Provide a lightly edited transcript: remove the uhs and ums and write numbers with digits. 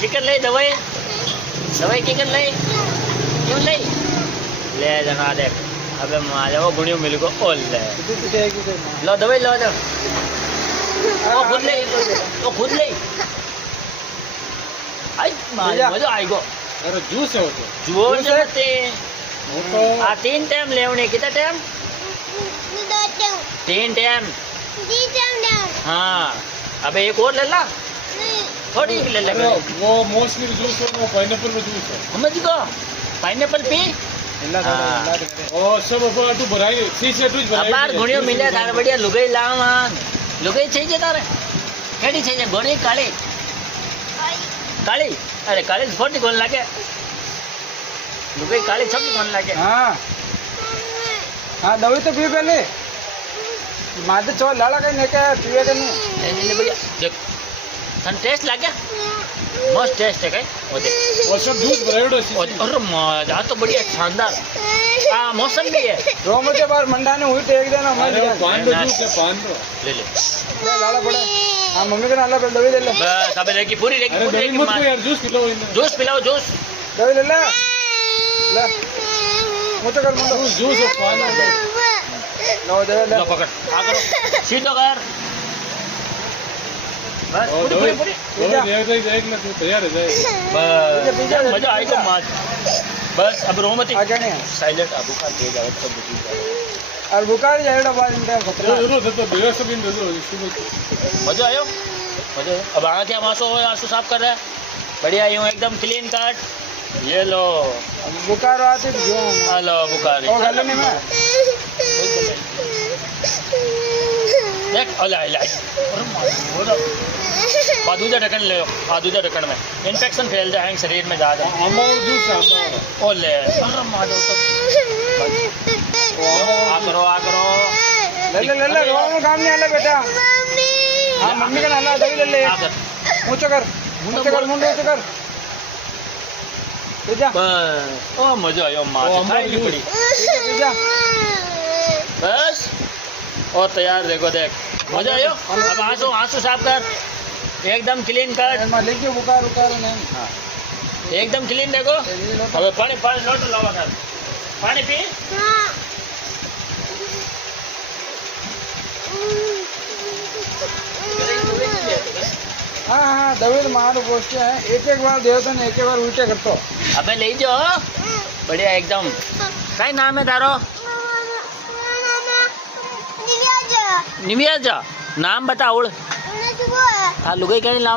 ticket ले दवाई दवाई टिकट ले क्यों ले ले जना देख अबे मारे वो गुणियों मिल को ओल ले लो दवाई लो दो वो खुद ले आई मारे मजा आएगा अरे जूस है वो तो जूस है वो तो आ 3 टाइम लेवने कितना टाइम 3 टाइम हाँ अबे एक और ले ला थोड़ी ले ले अरे वो मौसमी जूस है वो पाइनएप्पल में जूस है समझ गो पाइनएप्पल पी और सब ऊपर तू भराई सी से तू भराई बार गुणियों मिले तारे बढ़िया लुगाई लावा लुगाई चाहिए तारे केडी चाहिए गोरी काली काली अरे काली छोटी कौन लागे लुगाई काली छोटी कौन लागे हाँ हाँ दवाई तो पी पहले मादे चो लाला कहीं नहीं क्या पीए के नहीं ले बढ़िया देख सन टेस्ट लागे मस्त टेस्ट है कहीं वो देख वो सब जूस भराई सी और मजा तो बढ़िया शानदार हाँ मौसम भी है दो मुझे बार मंडा ने हुई टेक देना अरे वो पान दो जूस है पान दो ले ले लाला पड़ा हाँ मम्मी को नाला पे दवाई ले ले बस अबे लेकी पूरी लेकी अरे दही मत को यार जूस पिलो जूस पिलाओ जूस दवाई ले ले ले मुझे कर मुझे जूस है पान लो दे ले लो पकड़ आ करो सीधो कर बस और पूरी पूरी दवाई पूरी देख ना तू तैयार है जाए बस मजा आएगा मज बस अब रो मत आगे नहीं साइलेंट अब बुखार तेज आवे तो बुकिंग कर और बुखार जाएगा बाद में टाइम खतरा जरूर तो बेवा सब इन जरूर मजा आयो मजा आयो अब आगे क्या मासो आंसू साफ कर रहा है बढ़िया यूं एकदम क्लीन कट ये लो अब बुखार आते तो जो हेलो बुखार ओ गले नहीं मैं देख अला अला दूजा ढक्कन ले दूजा ढक्कन में इन्फेक्शन फैल जाएंगे शरीर में ज़्यादा अमर जूस है अमर ओ ले आ करो ले रोवा में काम नहीं आला बेटा हाँ मम्मी का नाला दवाई ले ले मुझे कर मुंडे कर तुझा बस ओ मजा आयो मां खाई पड़ी तुझा बस और तैयार देखो देख मजा आयो अब आंसू साफ कर एकदम क्लीन कर मालिक के बुखार उखार नहीं हाँ एकदम क्लीन देखो अब पानी लोट लावा कर पानी पी हाँ हाँ दवाई तो मारो पोस्टे हैं एक बार दे तो एक बार उल्टे करतो अबे ले जाओ बढ़िया एकदम काय नाम है तारो निमिया जा नाम बता उड़ आ लुगाई कहीं लाव